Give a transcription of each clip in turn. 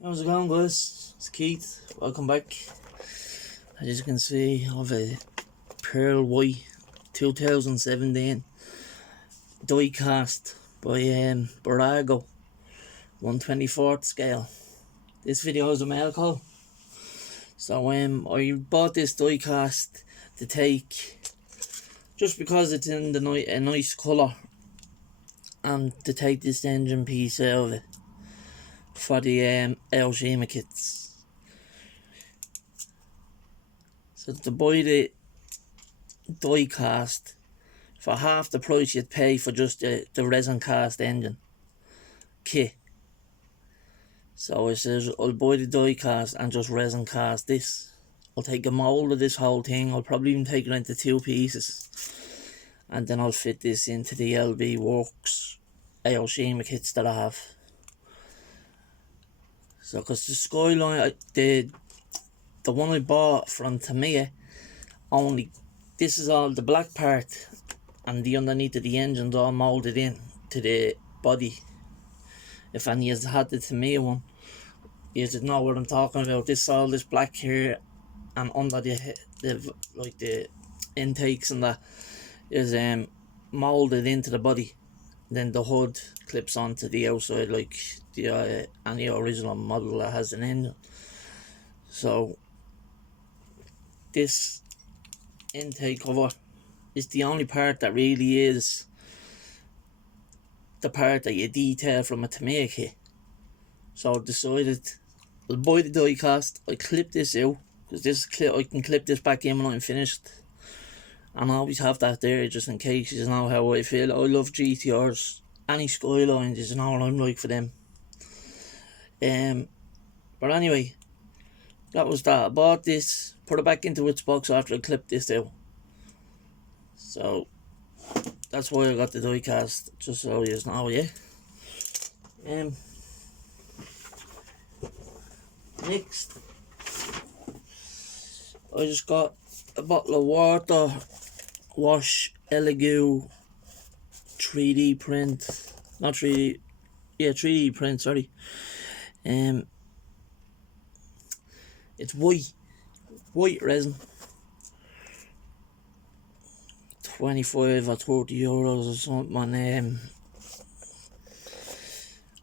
How's it going, guys? It's Keith. Welcome back. As you can see, I have a Pearl White 2017 die cast by Barago 1/24 scale. This video is a mail call. So I bought this die cast to take just because it's in a nice colour, and to take this engine piece out of it for the Elshima kits. So to buy the die cast for half the price you'd pay for just the resin cast engine kit. So I says I'll buy the die cast and just resin cast this. I'll take a mould of this whole thing. I'll probably even take it into two pieces, and then I'll fit this into the LB Works Elshima kits that I have. So because the Skyline, the one I bought from Tamiya, only this is all the black part, and the underneath of the engine's all moulded in to the body. If any of you had the Tamiya one, you just know what I'm talking about. This black here, and under the intakes and that is moulded into the body. Then the hood clips onto the outside like the any original model that has an engine. So this intake cover is the only part that really is the part that you detail from a Tamiya kit. So I decided I'll buy the die cast. I clip this out because I can clip this back in when I'm finished, and I always have that there just in case. You know how I feel. I love GTRs, any Skylines, you know what I'm like for them. But anyway, that was that. I bought this, put it back into its box after I clipped this out. So that's why I got the die cast, just so you know, yeah. Next, I just got a bottle of water wash Elegoo 3D print, not 3D, yeah, 3D print, sorry. It's white resin, 25 or 30 euros or something on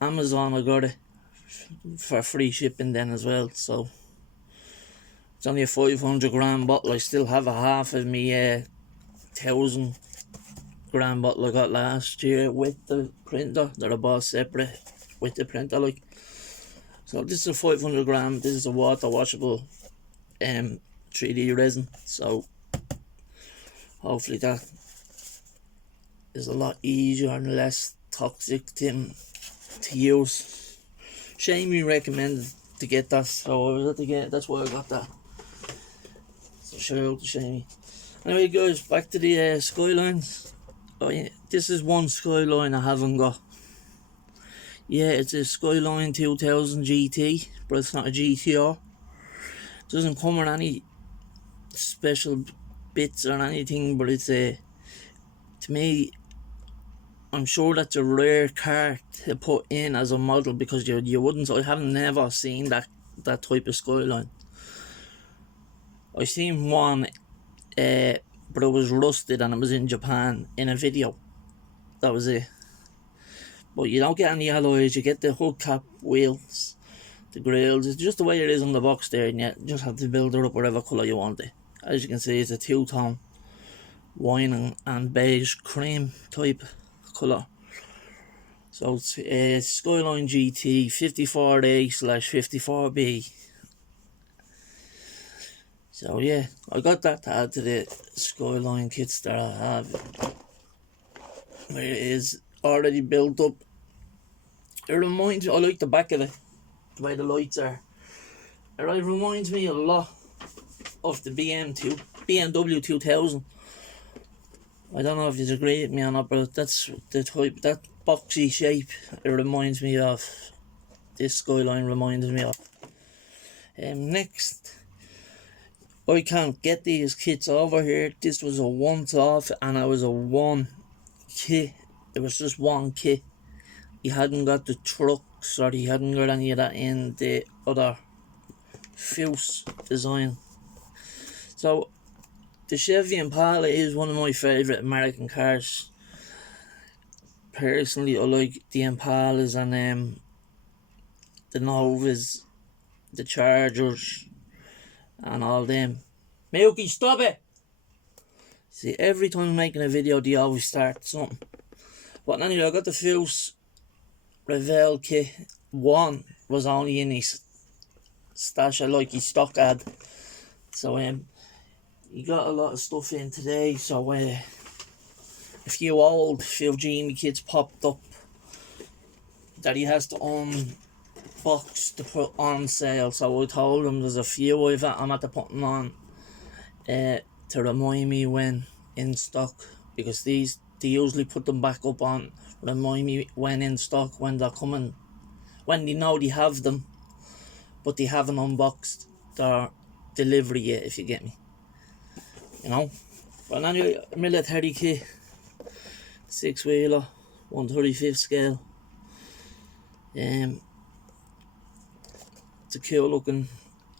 Amazon. I got it for free shipping then as well, so it's only a 500 gram bottle. I still have a half of me 1000 gram bottle I got last year with the printer that I bought separate with the printer, like. So this is a 500 gram. This is a water washable 3D resin, so hopefully that is a lot easier and less toxic to use. Shamey recommended to get that, so I was at to get. That's why I got that. So shout out to Shamey. Anyway, guys, back to the Skylines. Oh yeah, this is one Skyline I haven't got. Yeah, it's a Skyline 2000 GT, but it's not a GTR. It doesn't come with any special bits or anything, but it's to me, I'm sure that's a rare car to put in as a model, because you wouldn't. I haven't never seen that type of Skyline. I seen one, but it was rusted and it was in Japan in a video. That was it. But you don't get any alloys. You get the hood cap, wheels, the grills. It's just the way it is on the box there, and you just have to build it up whatever colour you want it. As you can see, it's a two-tone wine and beige cream type colour. So it's Skyline GT 54A/54B. So yeah, I got that to add to the Skyline kits that I have. Where it is already built up. It reminds me, I like the back of it, the way the lights are. It reminds me a lot of the BMW 2000. I don't know if you agree with me or not, but that's the type, that boxy shape it reminds me of. This Skyline reminds me of. Next, I can't get these kits over here. This was a once-off, and it was a one kit. It was just one kit. You hadn't got the truck box, or he hadn't got any of that in the other fuse design. So the Chevy Impala is one of my favourite American cars. Personally, I like the Impalas and the Novas, the Chargers, and all them. Milky, stop it! See, every time I'm making a video, they always start something. But anyway, I got the Fuse Reveal kit. One was only in his stash, like his stock ad. So he got a lot of stuff in today. So a few Genie kits popped up that he has to unbox to put on sale. So I told him there's a few I'm at to put them on to remind me when in stock, because they usually put them back up on, remind me when in stock, when they're coming, when they know they have them, but they haven't unboxed their delivery yet, if you get me, you know. But anyway, military kit, 6-wheeler, 1/35 scale. It's a cool looking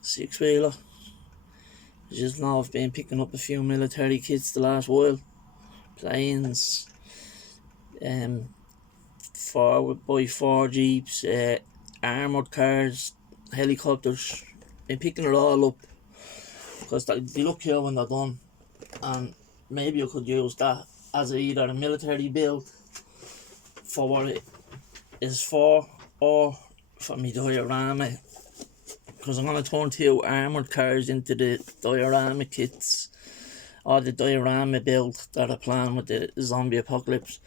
6-wheeler. Just now I've been picking up a few military kits the last while. Planes, 4x4 jeeps, armoured cars, helicopters. Been picking it all up because they look cool when they're done, and maybe I could use that as either a military build for what it is for, or for me diorama, because I'm going to turn 2 armoured cars into the diorama kits, or the diorama build that I plan with the zombie apocalypse.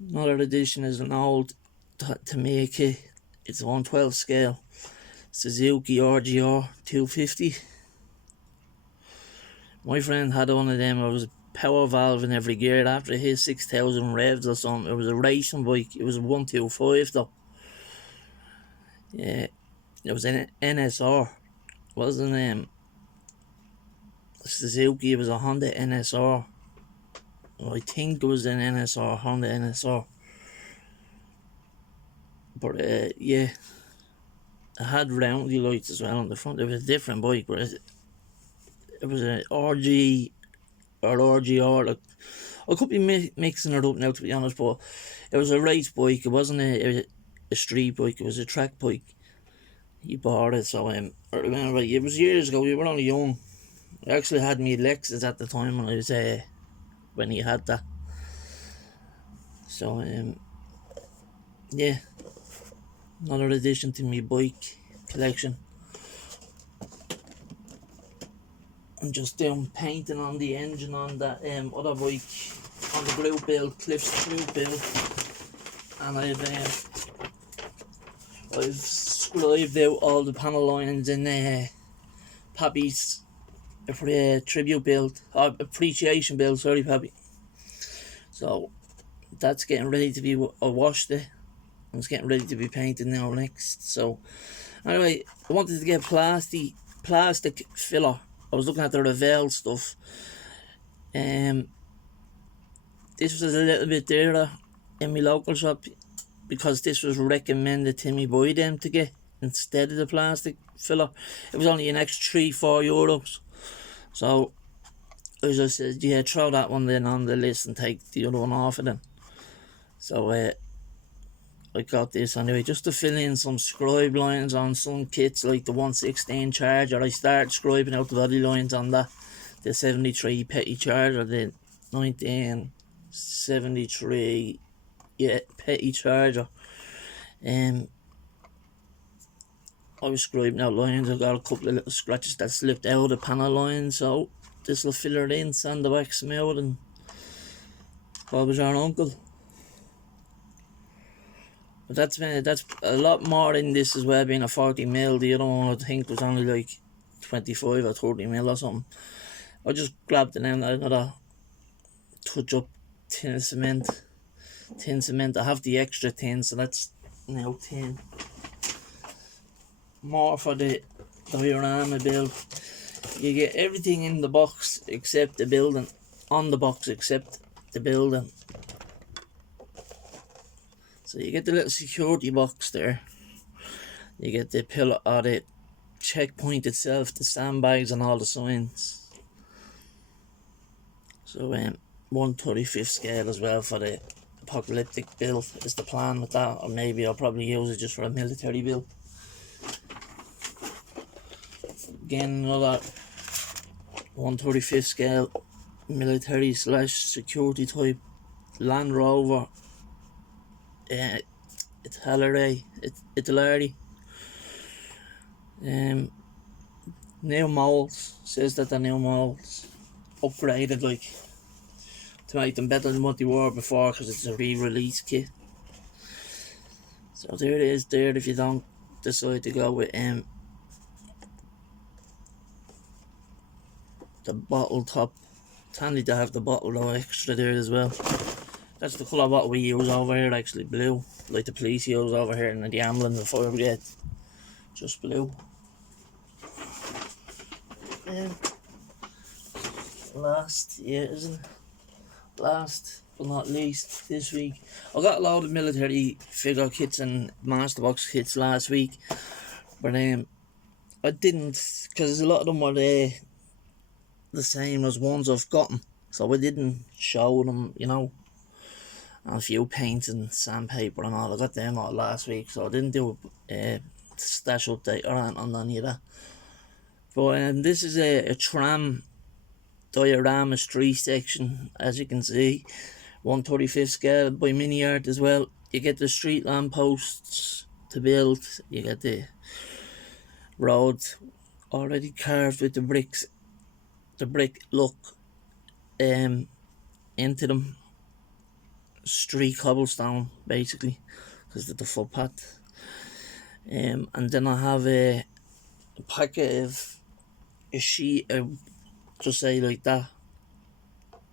Another edition is an old Tamiya kit. It's 1/12 scale Suzuki RGR 250. My friend had one of them. It was a power valve in every gear. After it hit 6,000 revs or something, it was a racing bike. It was a 125 though. Yeah, it was an NSR. It wasn't Suzuki. It was a Honda NSR. I think it was an NSR, Honda NSR. But yeah, it had roundy lights as well on the front. It was a different bike, but it was an RG or RGR. Like, I could be mixing it up now, to be honest, but it was a race bike. It wasn't a street bike. It was a track bike. He bought it, so I remember it was years ago. We were only young. I actually had me Lexus at the time when I was when he had that. So yeah, another addition to my bike collection. I'm just doing painting on the engine on that other bike, on the blue build, Cliff's blue build, and I've scribed out all the panel lines in Pappy's tribute build, or appreciation build, sorry Pappy. So that's getting ready to be, I washed it, and it's getting ready to be painted now next. So anyway, I wanted to get plastic filler. I was looking at the Reveal stuff. This was a little bit dearer in my local shop, because this was recommended to me by them to get instead of the plastic filler. It was only an extra €3-4. So I just said, yeah, throw that one then on the list and take the other one off of them. So I got this anyway, just to fill in some scribe lines on some kits, like the 116 Charger. I started scribing out the body lines on that, the 73 Petty Charger, the 1973 Petty Charger. I was scribing out lines. I got a couple of little scratches that slipped out of the panel line, so this will fill it in, sand the wax smooth, and what was your uncle? But that's a lot more in this as well, being a 40mm. The other one I think was only like 25 or 30mm or something. I just grabbed it and I got a touch up tin cement. I have the extra tin, so that's now 10. More for the diorama build. You get everything in the box except the building. On the box except the building. So you get the little security box there. You get the pillar or the checkpoint itself, the sandbags and all the signs. So 1/35 scale as well for the apocalyptic build is the plan with that, or maybe I'll probably use it just for a military build. Again, another 1/35 scale military / security type Land Rover Italeri. New molds, says that the new molds upgraded like to make them better than what they were before because it's a re-release kit. So there it is there if you don't decide to go with the bottle top. It's handy to have the bottle though extra there as well. That's the colour bottle we use over here, actually blue, like the police use over here in the ambulance and fire brigade, just blue. Last but not least, this week I got a lot of military figure kits and master box kits last week, but I didn't, because a lot of them were the same as ones I've gotten, so I didn't show them, you know, and a few paints and sandpaper and all. I got them all last week, so I didn't do a stash update or anything on any of that. But this is a tram diorama street section, as you can see, 1/35 scale by mini art as well. You get the street lamp posts to build, you get the road already carved with the brick look into them, street cobblestone basically because of the footpath. And then I have a packet of a sheet of, just say like that,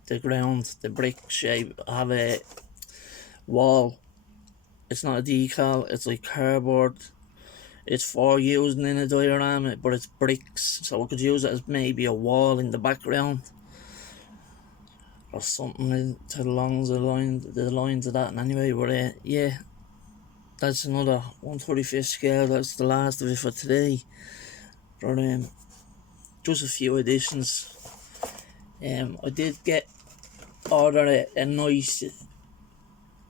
the ground, the brick shape. I have a wall, it's not a decal, it's like cardboard. It's for using in a diorama, but it's bricks, so I could use it as maybe a wall in the background or something to along the lines of that. And anyway, but yeah, that's another 1/35 scale. That's the last of it for today. But just a few additions. I did order a nice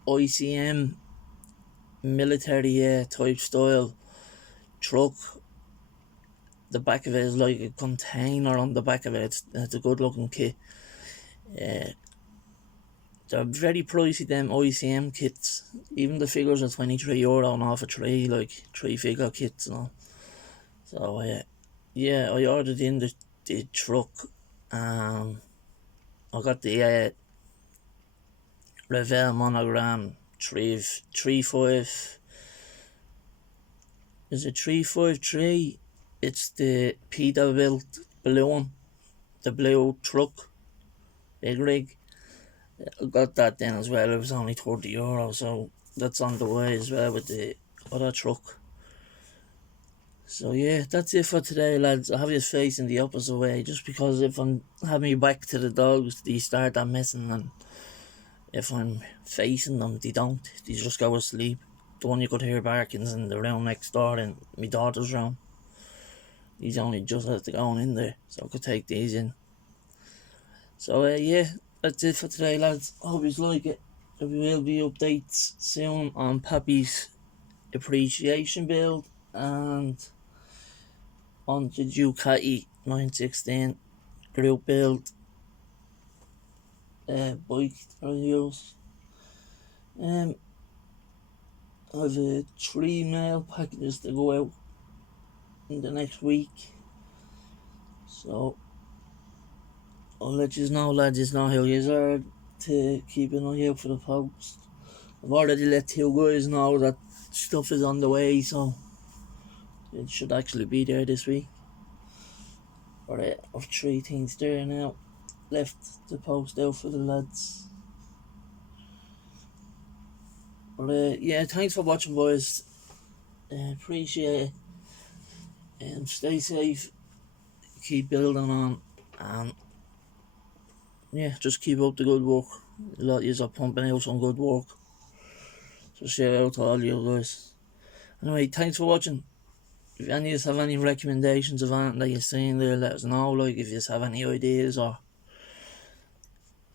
ICM military type style truck. The back of it is like a container on the back of it. It's a good looking kit. They're very pricey, them ICM kits. Even the figures are €23 and off a tray, like 3 figure kits and all. So yeah, I ordered in the truck. I got the Revell monogram 35. Is it 353? It's the Peterbilt blue one, the blue truck, big rig. I got that then as well. It was only €30, so that's on the way as well with the other truck. So yeah, that's it for today, lads. I have you facing the opposite way, just because if I'm having me back to the dogs, they start that messing, and if I'm facing them, they don't. They just go asleep. The one you could hear barking's in the room next door in my daughter's room. He's only just has to go in there, so I could take these in. So yeah, that's it for today, lads. I hope you like it. There will be updates soon on Pappy's appreciation build and on the Ducati 916 group build bike I use. I have 3 mail packages to go out in the next week, so I'll let you know, lads, how you are to keep an eye out for the post. I've already let 2 guys know that stuff is on the way, so it should actually be there this week. But I've 3 things there now left to post out for the lads. But yeah, thanks for watching, boys. Appreciate it. And stay safe, keep building on, and yeah, just keep up the good work. A lot of you are pumping out some good work, so shout out to all you guys. Anyway, thanks for watching. if any of you have any recommendations of anything that you've seen there, let us know. Like, if you have any ideas, or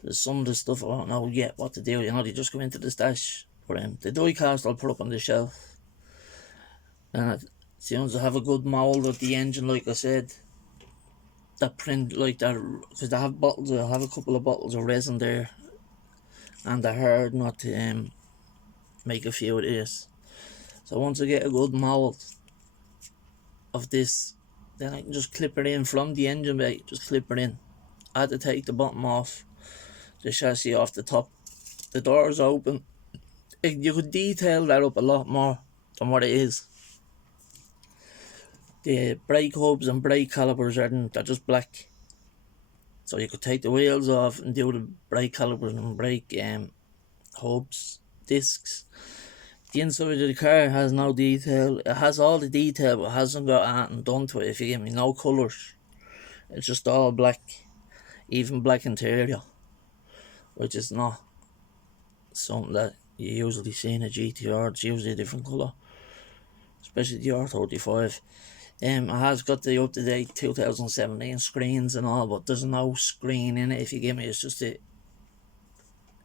there's some of the stuff I don't know yet what to do. You know, they just go into the stash. But the die cast I'll put up on the shelf, and as soon as I have a good mould of the engine, like I said, that print like that, because I have bottles. I have a couple of bottles of resin there, and they're hard not to make a few of this. So once I get a good mould of this, then I can just clip it in from the engine bay. Just clip it in. I had to take the bottom off the chassis off the top. The door's open. You could detail that up a lot more than what it is. The brake hubs and brake calipers they're just black. So you could take the wheels off and do the brake calipers and brake hubs, discs. The inside of the car has no detail. It has all the detail, but it hasn't got anything done to it, if you get me. No colours. It's just all black. Even black interior, which is not something that you usually see in a GTR. It's usually a different colour, especially the R35. It has got the up-to-date 2017 screens and all, but there's no screen in it, if you get me. It's just a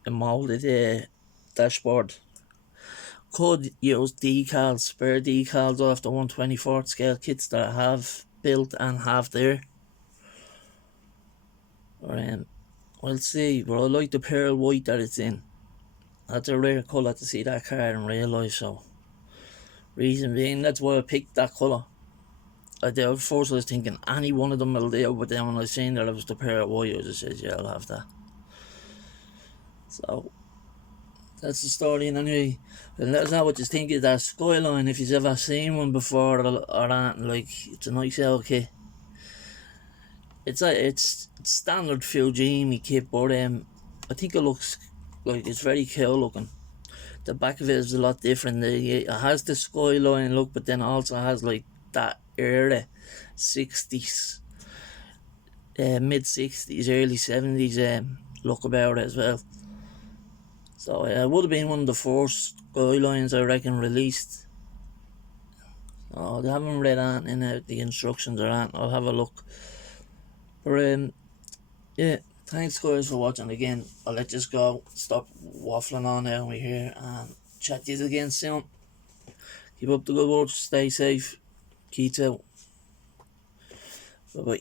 moulded dashboard. Could use decals, spare decals off the 1/24 scale kits that I have built and have there. Or we'll see, but I like the pearl white that it's in. That's a rare colour to see that car in real life, so reason being, that's why I picked that colour. First I was thinking any one of them will do, but then when I seen that it was the pearl white, I just said, yeah, I'll have that. So that's the story anyway. And let us know what you think of that Skyline, if you've ever seen one before or anything. Like, it's a nice old kit. It's standard Fujimi kit, but I think it looks like it's very cool looking. The back of it is a lot different. It has the Skyline look, but then also has like that era 60s, mid 60s, early 70s look about it as well. So it would have been one of the first Skylines, I reckon, released. Oh, they haven't read on in the instructions or anything. I'll have a look. But yeah, thanks guys for watching again. I'll let you go. Stop waffling on now over here and chat to you again soon. Keep up the good work. Stay safe. Keep out. Bye bye.